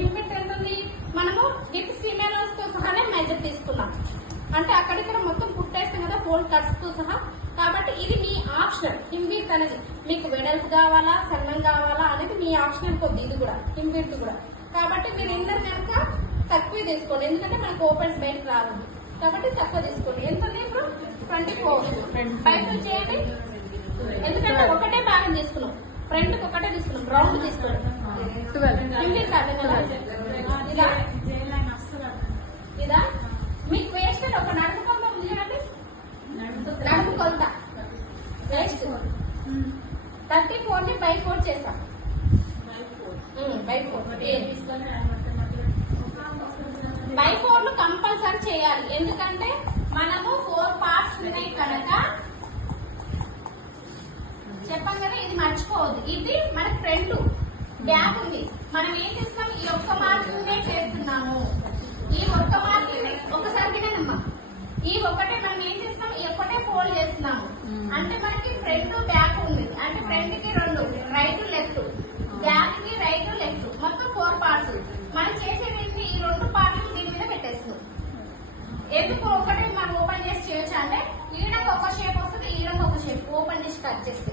హింబెట్ ఎంత ఉంది? మనము విత్ ఫీమేల్స్ తో సహానే మెజర్ తీసుకున్నాం. అంటే అక్కడిక్కడ మొత్తం కుట్టేస్తాం కదా ఫోల్డ్ కట్స్ తో సహా. కాబట్టి ఇది మీ ఆప్షనల్. హింబెట్ అనేది మీకు వెడల్పు కావాలా సన్నం కావాలా అనేది మీ ఆప్షనల్ కొద్ది. ఇది కూడా హింబెట్ కూడా. కాబట్టి మీరు ఇన్నర్ కనుక తక్కువ తీసుకోండి, ఎందుకంటే మనకు ఓపెన్స్ బయటకు రావాలి కాబట్టి తక్కువ తీసుకోండి. ఎంత ఉంది ఇప్పుడు? 24. బయట చేయండి, ఎందుకంటే ఒకటే భాగం తీసుకున్నాం, ఫ్రంట్ ఒకటే తీసుకున్నాం, రౌండ్ తీసుకోండి. ఇదా మీకు వేస్ట్ ఒక నడుము కొంత ఉంది చూడండి, నడుము కొంత వేస్ట్ 34 ని బై 4 చేసాం. బై 4 ను కంపల్సరీ చేయాలి, ఎందుకంటే మనము 4 పార్ట్స్ ఉన్నాయి కనుక చెప్పాం కదా. ఇది మర్చిపోవద్దు, ఇది మన ఫ్రంట్ బ్యాక్ ఉంది. మనం ఏం చేస్తున్నాం? ఈ ఒక్క మార్కింగ్ చేస్తున్నాము. ఈ ఒక్క మార్కింగ్ ఒకసారి వినమ్మా, ఈ ఒక్కటే మనం ఏం చేస్తున్నాం? ఈ ఒక్కటే ఫోల్డ్ చేస్తున్నాము. అంటే మనకి ఫ్రంట్ బ్యాక్ ఉంది, అంటే ఫ్రంట్ కి 2 రైట్ లెఫ్ట్, బ్యాక్ కి రైట్ లెఫ్ట్, మొత్తం 4 పార్ట్స్. మనం చేసేది ఈ 2 పార్ట్లు దీని మీద పెట్టేస్తున్నాం. ఎందుకు ఒకటే మనం ఓపెన్ చేసి చేయొచ్చు అంటే ఈడకు ఒక షేప్ వస్తుంది, ఈడకు ఒక షేప్. ఓపెన్ చేసి కట్ చేస్తే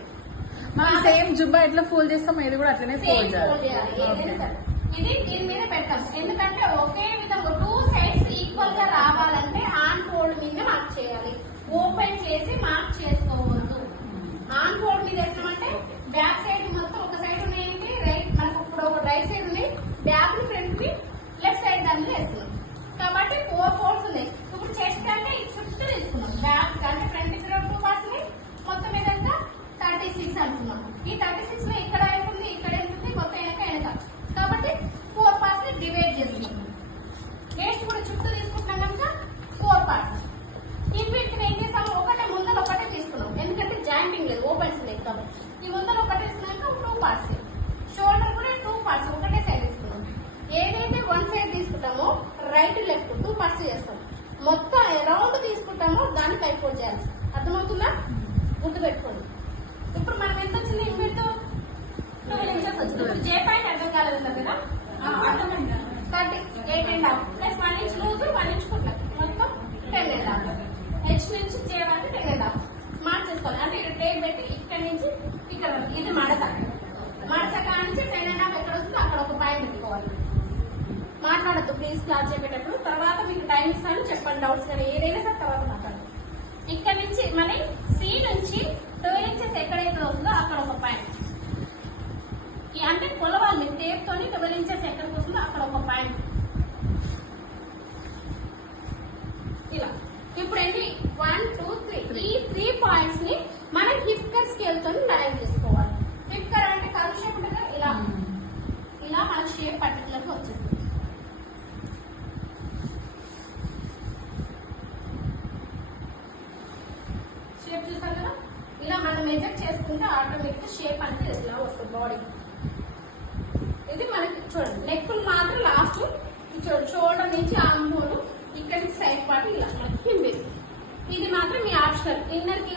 మనం సేమ్ జుబ్బా ఎట్లా ఫోల్డ్ చేస్తాం ఇది కూడా అట్లనే ఫోల్డ్ చేయాలి. ఇది దీని మీద పెడతాం, ఎందుకంటే ఒకే విధంగా 2 సైడ్స్ ఈక్వల్ గా రావాలంటే ఆన్ ఫోల్డ్ మీద మార్క్ చేయాలి. ఓపెన్ చేసి మార్క్ చేసుకోవద్దు. ఆన్ ఫోల్డ్ మీద వేస్తామంటే బ్యాక్ సైడ్ మొత్తం ఒక సైడ్ ఉన్నాయంటే రైట్, మనకు ఇప్పుడు ఒక రైట్ సైడ్ ఉన్నాయి, బ్యాక్ ని ఫ్రంట్ ని లెఫ్ట్ సైడ్ దాన్ని వేస్తున్నాం. కాబట్టి 4 ఫోల్డ్స్ ఉన్నాయి. ఇప్పుడు చెస్ట్ అంటే చుట్టూ తీసుకున్నాం, బ్యాక్ అంటే ఫ్రంట్ కి 2 పార్ట్స్ ఉన్నాయి, మొత్తం ఏదంతా 36 అనుకున్నాం. ఈ 36 లో ఇక్కడ ఉంటుంది, ఇక్కడ ఉంటుంది, మొత్తం వెనక. కాబట్టి 4 పార్ట్స్ ని డివైడ్ చేస్తున్నాం. వేస్ట్ కూడా చుట్టూ తీసుకుంటున్నాం కనుక 4 పార్ట్స్. ఈ వీటిని ఏం చేస్తాము? ఒకటే ముందర ఒకటే తీసుకున్నాం, ఎందుకంటే జాయింటింగ్ లేదు, ఓపెన్స్ లేదు కాబట్టి. ఈ ముందర ఒకటే తీసుకున్నాక 2 పార్ట్స్. షోల్డర్ కూడా 2 పార్ట్స్ ఒకటే సైడ్ తీసుకున్నాం. ఏదైతే 1 సైడ్ తీసుకుంటామో రైట్ లెఫ్ట్ 2 పార్ట్స్ చేస్తాం. మొత్తం రౌండ్ తీసుకుంటామో దాన్ని పై ఫోల్డ్ చేయాలి. అర్థమవుతుందా? గుర్తు పెట్టుకోండి. ఇప్పుడు మనం ఎంత వచ్చింది? ఇంపెట్టు 12 ఇంచెస్ వచ్చింది. ఇప్పుడు జే పాయింట్ అర్థం కాలేదు కదా, 38.5 ప్లస్ 1 ఇంచ్ లూజ్ 1 ఇంచ్ కుట్టాలి, మొత్తం 10.5. హెచ్ నుంచి జే వరకు 10.5 మార్చేసుకోవాలి. అంటే ఇక్కడ టేప్ పెట్టి ఇక్కడ నుంచి ఇక్కడ వరకు ఇది మడత. మడత కానించి 10.5 ఎక్కడ వస్తుందో అక్కడ ఒక పాయింట్ పెట్టుకోవాలి. మాట్లాడద్దు ప్లీజ్ క్లాస్ చెప్పేటప్పుడు. తర్వాత మీకు టైం ఇస్తాను, చెప్పండి డౌట్స్ కానీ ఏదైనా సార్ తర్వాత మాట్లాడదు. ఇక్కడ నుంచి మళ్ళీ సి నుంచి 12 ఇంచెస్ ఎక్కడైతే వస్తుందో అక్కడ ఒక పాయింట్. అంటే కొలవాలి మీరు టేప్ తోని 12 ఇంచెస్ ఎక్కడికి వస్తుందో అక్కడ ఒక పాయింట్. ఇలా ఇప్పుడు ఏంటి 1 2 3 ఈ 3 పాయింట్స్ ని మనం హిప్కర్ స్కేల్ తో లైన్ చేసుకోవాలి. హిప్కర్ అంటే కర్వ్ షేప్ ఉంటుంది కదా, ఇలా ఇలా మన షేప్ పర్టికులర్ గా వచ్చేస్తుంది. షేప్ చూసారు కదా, ఇలా మనం మెజర్ చేసుకుంటే ఆటోమేటిక్ షేప్ అనేది ఇలా వస్తుంది బాడీ. ఇది మనకి చూడండి నెక్కులు మాత్రం లాస్ట్ చూడండి, షోల్డర్ నుంచి ఆర్మ్ హోల్ ఇక్కడ నుంచి సైడ్ పార్ట్ ఇలా మనకి హింబెట్. ఇది మాత్రం మీ ఆప్షనల్. ఇన్నర్ కి